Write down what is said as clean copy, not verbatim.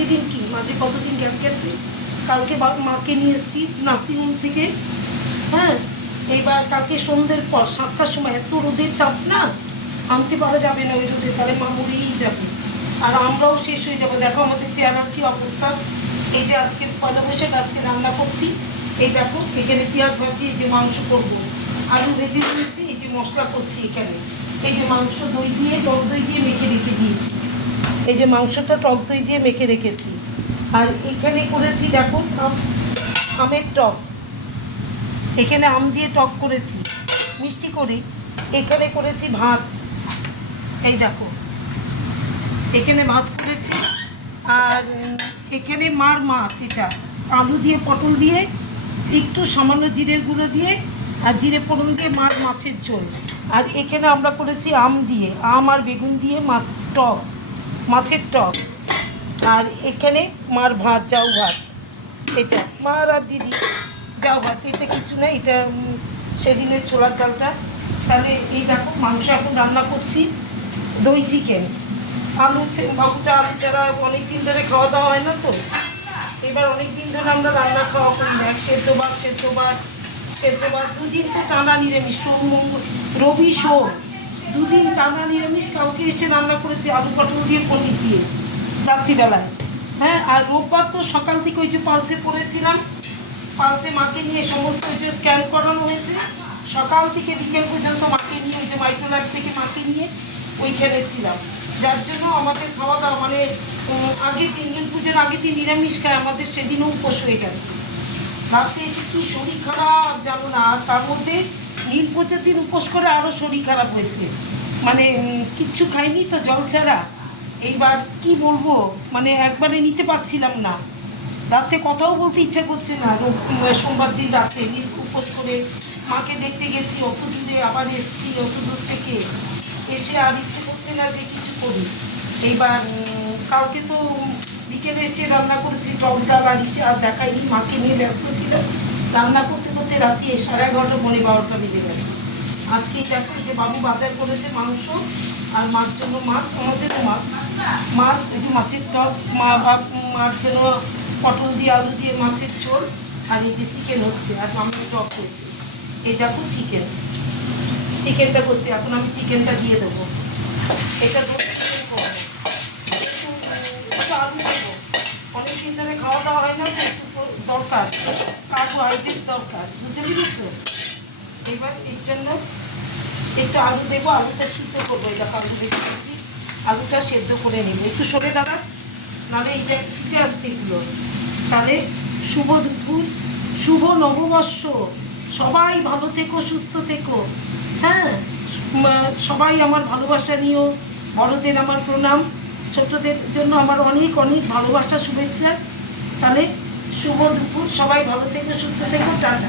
প্রতিদিন কি মাঝে কতদিন গ্যাপ গেছে। কালকে মাকে নিয়ে এসেছি নার্সিংহোম থেকে। হ্যাঁ, এইবার কালকে সন্ধ্যের পর 7টার সময় এত রোদের তাপ না, আনতে পারা যাবে না ওই রোদে, তাহলে মা মরেই যাবে আর আমরাও শেষ হয়ে যাবো। দেখো আমাদের চেহারার কি অবস্থা। এই যে আজকে পয়লা বৈশাখ, আজকে রান্না করছি। এই দেখো এখানে পেঁয়াজ ভাজি, এই যে মাংস করবো, আলু ভেজে দিয়েছি, এই যে মশলা করছি এখানে। এই যে মাংস দই দিয়ে, টক দই দিয়ে মেখে রেখে দিয়েছি। এই যে মাংসটা টক দই দিয়ে মেখে রেখেছি। আর এখানে করেছি দেখো আমের টক, এখানে আম দিয়ে টক করেছি মিষ্টি করে। এখানে করেছি ভাত, এই দেখো এখানে ভাত করেছি। আর এখানে মার মাছ, এটা আলু দিয়ে পটল দিয়ে একটু সামান্য জিরের গুঁড়ো দিয়ে আর জিরে ফোড়ন দিয়ে মার মাছের ঝোল। আর এখানে আমরা করেছি আম দিয়ে, আম আর বেগুন দিয়ে মাছ টক, মাছের টক। আর এখানে মার ভাত, যাও ভাত, এটা মার আর দিদি যাও ভাত, এটা কিছু না, এটা সেদিনের ছোলার ডালটা। তাহলে এই দেখো মাংস এখন রান্না করছি, দই চিকেন, আলু বাবুটা আলু ছাড়া অনেক দিন ধরে খাওয়া দাওয়া হয় না, তো এবার অনেক দিন ধরে আমরা রান্না খাওয়া করি না। সেদ্ধ ভাত দুদিন তো টানা নিরামিষ, সোম মঙ্গল রবি সোম দুদিন টানা নিরামিষ। কাউকে এসে রান্না করেছি আলু পটল দিয়ে পনির দিয়ে রাত্রিবেলায়। হ্যাঁ, আর রোববার তো সকাল থেকে ওই যে পালসে করেছিলাম, পালসে মাকে নিয়ে সমস্ত ওই যে স্ক্যান করানো হয়েছে, সকাল থেকে বিকেল পর্যন্ত মাকে নিয়ে ওই যে মাইক্রোল্যাব থেকে মাকে নিয়ে ওইখানে ছিলাম। যার জন্য আমাদের খাওয়া দাওয়া মানে আগের দিন, নীল পুজোর আগের দিন নিরামিষ খায়, আমাদের সেদিনও উপোস হয়ে গেছে। রাত্রে এসে কী শরীর খারাপ জানো না। আর তার মধ্যে নীল পুজোর দিন উপোস করে আরও শরীর খারাপ হয়েছে, মানে কিচ্ছু খাইনি তো জল ছাড়া। এইবার কি বলবো, মানে একবারে নিতে পারছিলাম না, রাতে কথাও বলতে ইচ্ছা করছে না। সোমবার দিন রাতে নীল উপোস করে মাকে দেখতে গেছি অত দূরে, আবার এসছি অত দূর থেকে, এসে আর ইচ্ছে করছে না যে কিছু করি। এইবার কালকে তো বিকেলে এসে রান্না করেছি টক ডাল, আর এসে আর দেখাইনি, মাকে নিয়ে ব্যস্ত ছিল। রান্না করতে করতে রাতে 11:30 পৌনে 12টা বেজে গেছে। আজকে দেখো যে বাবু বাজার করেছে মাংস আর মার জন্য মাছ, আমাদেরও মাছ ওই যে মাছের টক, মার জন্য পটল দিয়ে আলু দিয়ে মাছের ঝোল, আর এই যে চিকেন হচ্ছে, আর মাংস টক হয়েছে। এই দেখো চিকেনটা করছি, এখন আমি চিকেনটা দিয়ে দেবো। এটা চিকেন করবো, একটু আলু দেবো, অনেক দিন ধরে খাওয়া দাওয়া হয় না, তো একটু দরকার, কার্বোহাইড্রেট দরকার, বুঝতে পেরেছো। এবার এর জন্য একটু আলু দেবো, আলুটা সিদ্ধ করবো। এটা আলু দেখেছি, আলুটা সেদ্ধ করে নেবো। একটু সরে দাঁড়া, নাহলে এইটা ছিটে আসতে এগুলো। তাহলে শুভ দুপুর, শুভ নববর্ষ, সবাই ভালো থেকো, সুস্থ থেকো। হ্যাঁ, সবাই আমার ভালোবাসা নিও, বড়দের আমার প্রণাম, ছোটদের জন্য আমার অনেক অনেক ভালোবাসা, শুভেচ্ছা। তাহলে শুভ দুপুর, সবাই ভালো থেকো, সুস্থ থেকো, টাটা।